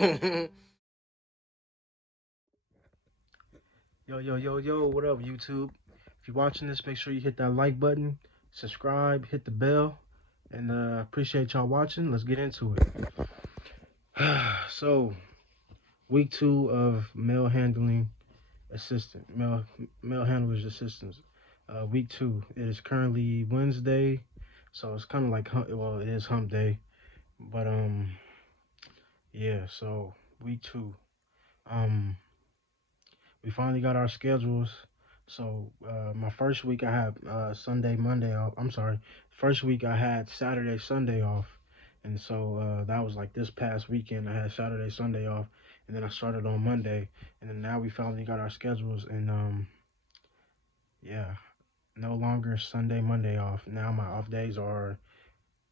Yo, yo, yo, yo, what up, YouTube? If you're watching this, make sure you hit that like button, subscribe, hit the bell, and appreciate y'all watching. Let's get into it. So, week 2 of male handling assistant, male handlers assistants. Week 2. It is currently Wednesday, so it's kind of like well, it is hump day, but yeah. So week 2. Um, we finally got our schedules. So my first week I had Sunday, Monday off. I'm sorry. First week I had Saturday, Sunday off, and so that was like this past weekend. I had Saturday, Sunday off, and then I started on Monday, and then now we finally got our schedules, and yeah, no longer Sunday, Monday off. Now my off days are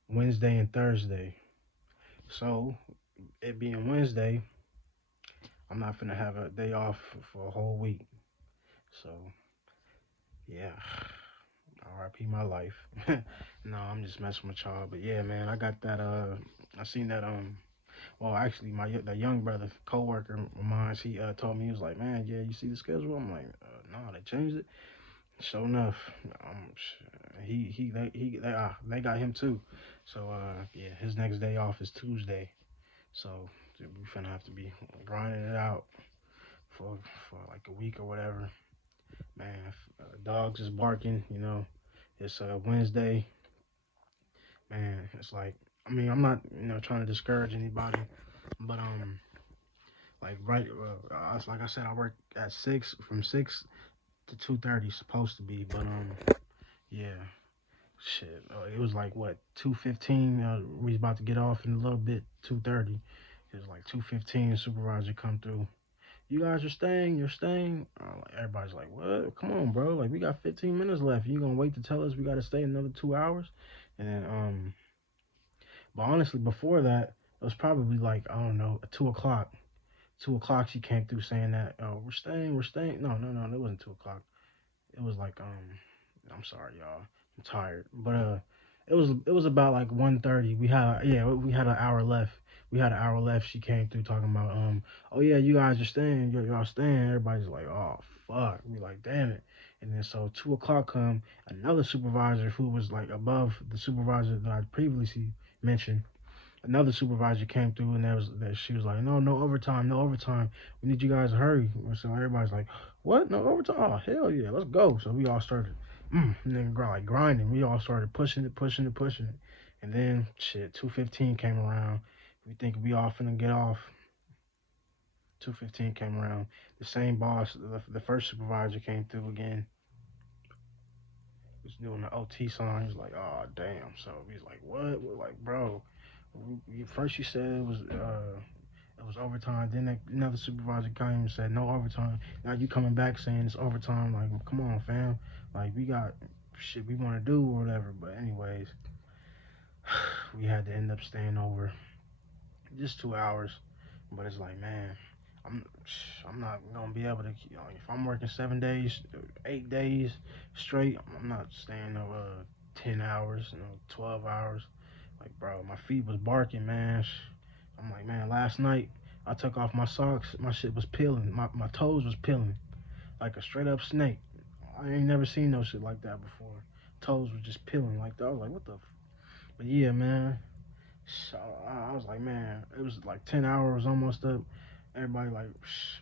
Wednesday and Thursday. So it being Wednesday, I'm not gonna have a day off for a whole week. So yeah. RIP my life. No, I'm just messing with y'all. But yeah, man, I got that. I seen that. Well, actually, the young brother, coworker of mine, he told me, he was like, man, yeah, you see the schedule? I'm like, no, they changed it. Sure enough, they got him too. So yeah, his next day off is Tuesday. So we finna have to be grinding it out for for like a week or whatever. Man, dogs is barking. It's Wednesday. Man, it's like, I mean, I'm not trying to discourage anybody, but like right like I said, I work at 6 from 6 to 2:30 supposed to be, but yeah, shit, it was like what 2:15. We about to get off in a little bit. 2:30. It was like 2:15. Supervisor come through. You guys are staying. You're staying. Like, everybody's like, what? Come on, bro. Like we got 15 minutes left. You gonna wait to tell us we gotta stay another 2 hours? And then but honestly, before that, it was probably like, I don't know, 2 o'clock. 2 o'clock, she came through saying that, oh, we're staying. No, no, no, it wasn't 2 o'clock. It was like, I'm sorry, y'all. I'm tired, but it was about like 1:30. We had an hour left. We had an hour left. She came through talking about, oh yeah, you guys are staying. Y'all staying. Everybody's like, oh fuck. We like, damn it. And then so 2 o'clock come, another supervisor who was like above the supervisor that I previously mentioned, another supervisor came through, and she was like, no, no overtime, no overtime. We need you guys to hurry. So everybody's like, what? No overtime? Oh hell yeah, let's go. So we all started, and then like grinding. We all started pushing it, pushing it, pushing it, and then shit, 2:15 came around. We think we all finna get off. 2:15 came around. The same boss, the first supervisor came through again. He was doing the OT sign. He's like, oh damn. So he's like, what? We're like, bro. First you said it was overtime. Then another supervisor came and said no overtime. Now you coming back saying it's overtime. Like, come on, fam. Like we got shit we want to do or whatever. But anyways, we had to end up staying over just 2 hours. But it's like, man, I'm I'm not gonna be able to. If I'm working 7 days, 8 days straight, I'm not staying no 10 hours, 12 hours. Like, bro, my feet was barking, man. I'm like, man, last night I took off my socks. My shit was peeling. My toes was peeling like a straight up snake. I ain't never seen no shit like that before. Toes was just peeling like that. I was like, what the? But yeah, man. So I was like, man, it was like 10 hours almost up. Everybody like,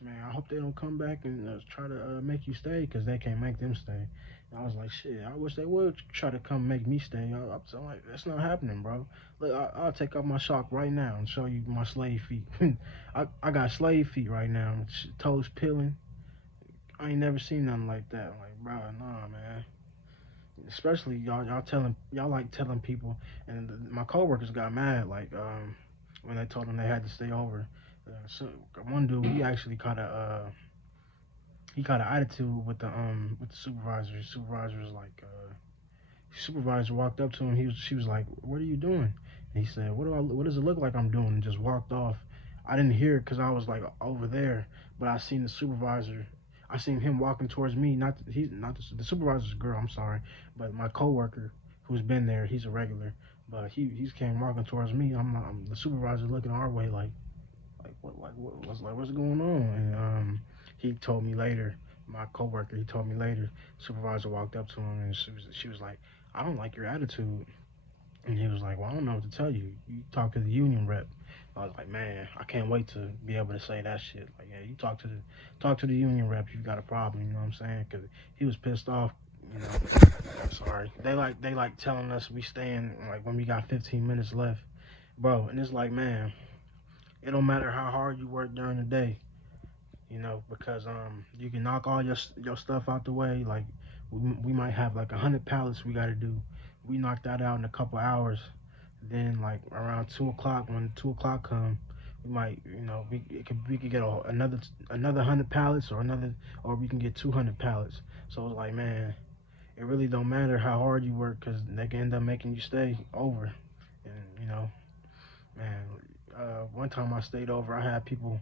man, I hope they don't come back and try to make you stay because they can't make them stay. And I was like, shit, I wish they would try to come make me stay. I'm like, that's not happening, bro. Look, I'll take off my sock right now and show you my slave feet. I got slave feet right now, toes peeling. I ain't never seen nothing like that. I'm like, bro, nah, man. Especially y'all like telling people, and my coworkers got mad like when they told them they had to stay over. So one dude he caught an attitude with the supervisor. His supervisor was like supervisor walked up to him. She was like, "What are you doing?" And he said, What does it look like I'm doing?" And just walked off. I didn't hear it because I was like over there, but I seen the supervisor. I seen him walking towards me. Not the supervisor's girl. I'm sorry, but my coworker who's been there. He's a regular, but he's came walking towards me. The supervisor looking our way like. What's going on? And he told me later, my coworker, he told me later, supervisor walked up to him and she was like, I don't like your attitude. And he was like, well, I don't know what to tell you. You talk to the union rep. I was like, man, I can't wait to be able to say that shit. Like, yeah, you talk to the union rep. You got a problem. You know what I'm saying? Because he was pissed off. You know, I'm sorry. They like telling us we staying like when we got 15 minutes left, bro. And it's like, man, it don't matter how hard you work during the day. You know, because you can knock all your stuff out the way. Like we might have like 100 pallets we got to do. We knock that out in a couple hours. Then like around 2 o'clock, when 2 o'clock come, we might, we could get another 100 pallets, or we can get 200 pallets. So it's like, man, it really don't matter how hard you work because they can end up making you stay over. And man, one time I stayed over, I had people,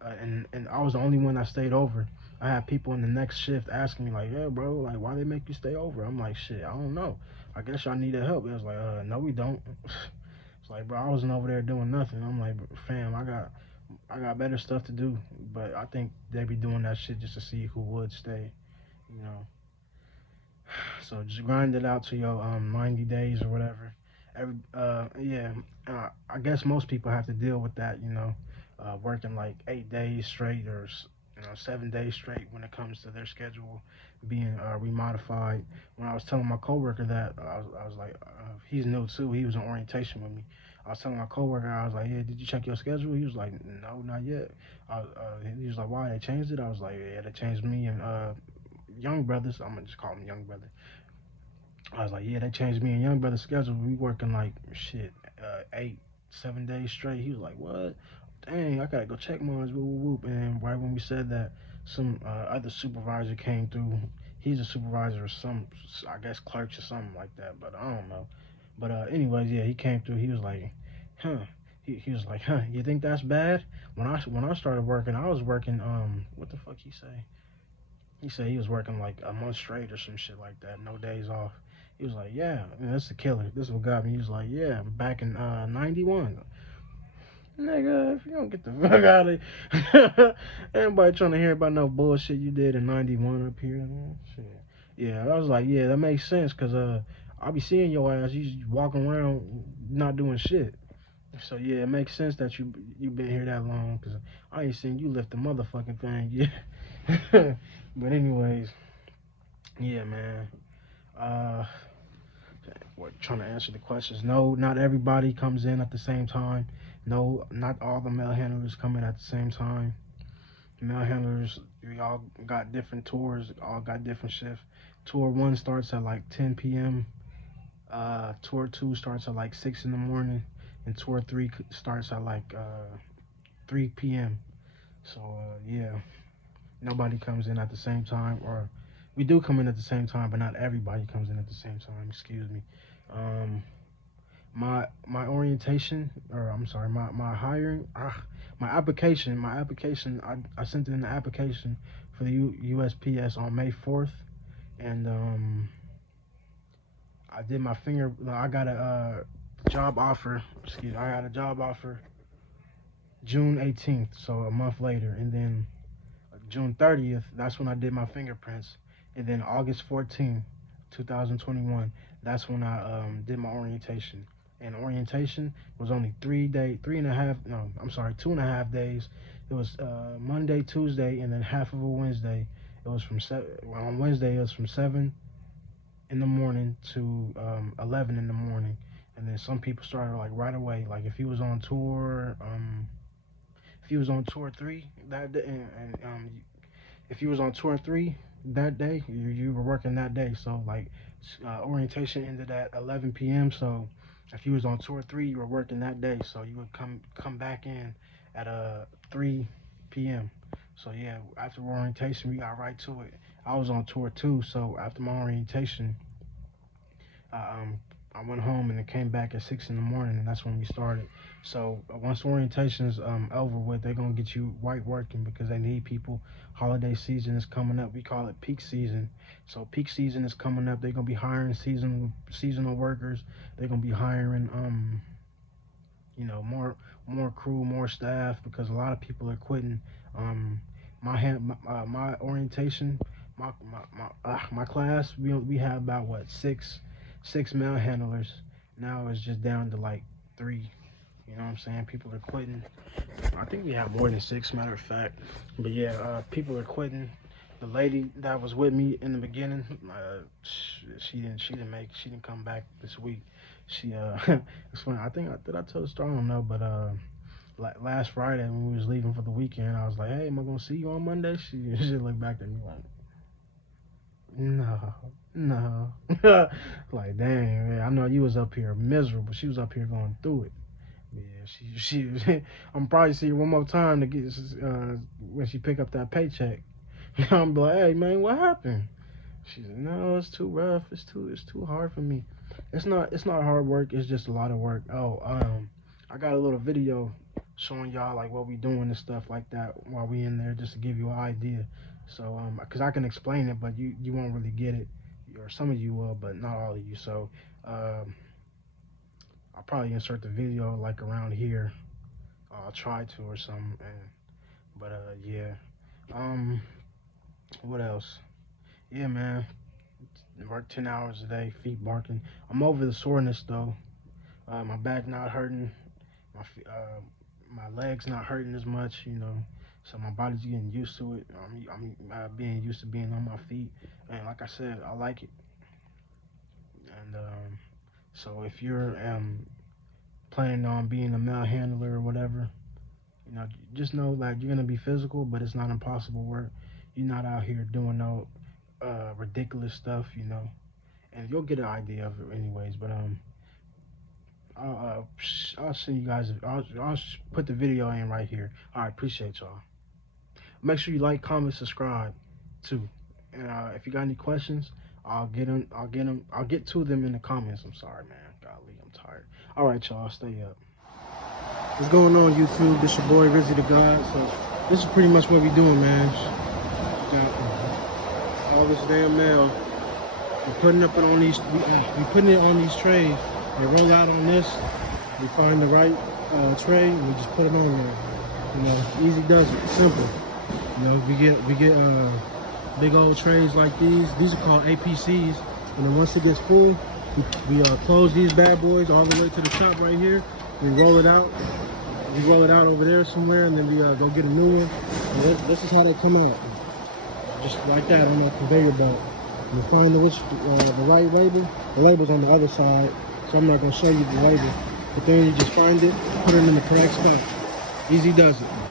and I was the only one that stayed over. I had people in the next shift asking me like, "Yeah, bro, like why they make you stay over?" I'm like, "Shit, I don't know. I guess y'all needed help." It was like, "No, we don't." It's like, bro, I wasn't over there doing nothing. I'm like, fam, I got better stuff to do. But I think they be doing that shit just to see who would stay, you know. So just grind it out to your 90 days or whatever. Yeah, I guess most people have to deal with that, working like 8 days straight or 7 days straight when it comes to their schedule being remodified. When I was telling my coworker that, I was like, he's new too. He was in orientation with me. I was telling my coworker, I was like, yeah, did you check your schedule? He was like, no, not yet. He was like, why they changed it? I was like, yeah, they changed me and young brothers. I'm gonna just call him young brother. I was like, yeah, they changed me and young brother's schedule. We working like shit, 8, 7 days straight. He was like, what? Dang, I gotta go check mine. Whoop, whoop, whoop. And right when we said that, some other supervisor came through. He's a supervisor or some, I guess, clerks or something like that. But I don't know. But anyways, yeah, he came through. He was like, huh. He was like, huh. You think that's bad? When I started working, I was working. What the fuck he say? He said he was working like a month straight or some shit like that, no days off. He was like, yeah, that's a killer. This is what got me. He was like, yeah, back in '91. Nigga, if you don't get the fuck out of here. Everybody trying to hear about no bullshit you did in '91 up here. Man. Shit. Yeah, I was like, yeah, that makes sense because I'll be seeing your ass. You just walking around not doing shit. So yeah, it makes sense that you been here that long because I ain't seen you lift the motherfucking thing. Yeah. But anyways, yeah, man. Uh, what trying to answer the questions? No, not everybody comes in at the same time. No, not all the mail handlers come in at the same time. Mail handlers, we all got different tours. All got different shifts. Tour one starts at like 10 p.m. Tour two starts at like 6 in the morning, and tour three starts at like 3 p.m. So yeah, nobody comes in at the same time, or we do come in at the same time, but not everybody comes in at the same time. Excuse me. Um, my orientation, or I'm sorry, my hiring, my application. I sent in the application for the USPS on May 4th, and I did my finger. I got a job offer. Excuse me, I got a job offer June 18th, so a month later, and then June 30th, that's when I did my fingerprints. And then August 14th, 2021, that's when I did my orientation. And orientation was only 3 day, 3.5, no, I'm sorry, 2.5 days. It was Monday, Tuesday, and then half of a Wednesday. It was from on Wednesday, it was from 7 in the morning to 11 in the morning. And then some people started like right away. Like if you was on tour three that day, and if you was on tour three that day, you were working that day. So like orientation ended at 11 p.m. So if you was on tour three, you were working that day. So you would come back in at 3 p.m. So yeah, after orientation, we got right to it. I was on tour two, so after my orientation, I, um, I went home and it came back at 6 in the morning, and that's when we started. So once orientation's over with, they're gonna get you right working because they need people. Holiday season is coming up. We call it peak season. So peak season is coming up. They're gonna be hiring seasonal workers. They're gonna be hiring you know, more crew, more staff, because a lot of people are quitting. Um, my orientation, my class, we have about what six male handlers. Now it's just down to like 3. You know what I'm saying? People are quitting. I think we have more than 6, matter of fact. But yeah, people are quitting. The lady that was with me in the beginning, she didn't come back this week. She it's funny. I think did I tell the story? I don't know, but like last Friday when we was leaving for the weekend, I was like, "Hey, am I gonna see you on Monday?" She looked back at me like, "No, no." Like, dang, man, I know you was up here miserable. She was up here going through it. Yeah, she I'm probably see her one more time to get when she pick up that paycheck. I'm like, hey man, what happened? She said, no, it's too rough. It's too hard for me. It's not hard work. It's just a lot of work. Oh, I got a little video showing y'all like what we doing and stuff like that while we in there, just to give you an idea. So cause I can explain it, but you won't really get it, or some of you will, but not all of you. So um, I'll probably insert the video like around here. I'll try to or something. But yeah. Um, what else? Yeah, man. Work 10 hours a day, feet barking. I'm over the soreness though. My back not hurting. My legs not hurting as much. You know, so my body's getting used to it. I'm being used to being on my feet, and like I said, I like it. And so if you're planning on being a mail handler or whatever, you know, just know that you're gonna be physical, but it's not impossible work. You're not out here doing no ridiculous stuff, you know, and you'll get an idea of it anyways. But I'll send you guys. I'll put the video in right here. All right, appreciate y'all. Make sure you like, comment, subscribe too. And if you got any questions, I'll get them. I'll get to them in the comments. I'm sorry, man. Golly, I'm tired. All right, y'all, stay up. What's going on, YouTube? This your boy Rizzy the God. So this is pretty much what we doing, man. Got all this damn mail. We're putting up it on these. We putting it on these trays. They roll out on this. We find the right tray and we just put it on there. You know, easy does it. Simple. You know, we get big old trays like these. These are called APCs. And then once it gets full, we close these bad boys all the way to the top right here. We roll it out. We roll it out over there somewhere, and then we go get a new one. And this is how they come out, just like that on that conveyor belt. You find the right label. The label's on the other side, so I'm not gonna show you the label. But then you just find it, put it in the correct spot. Easy does it.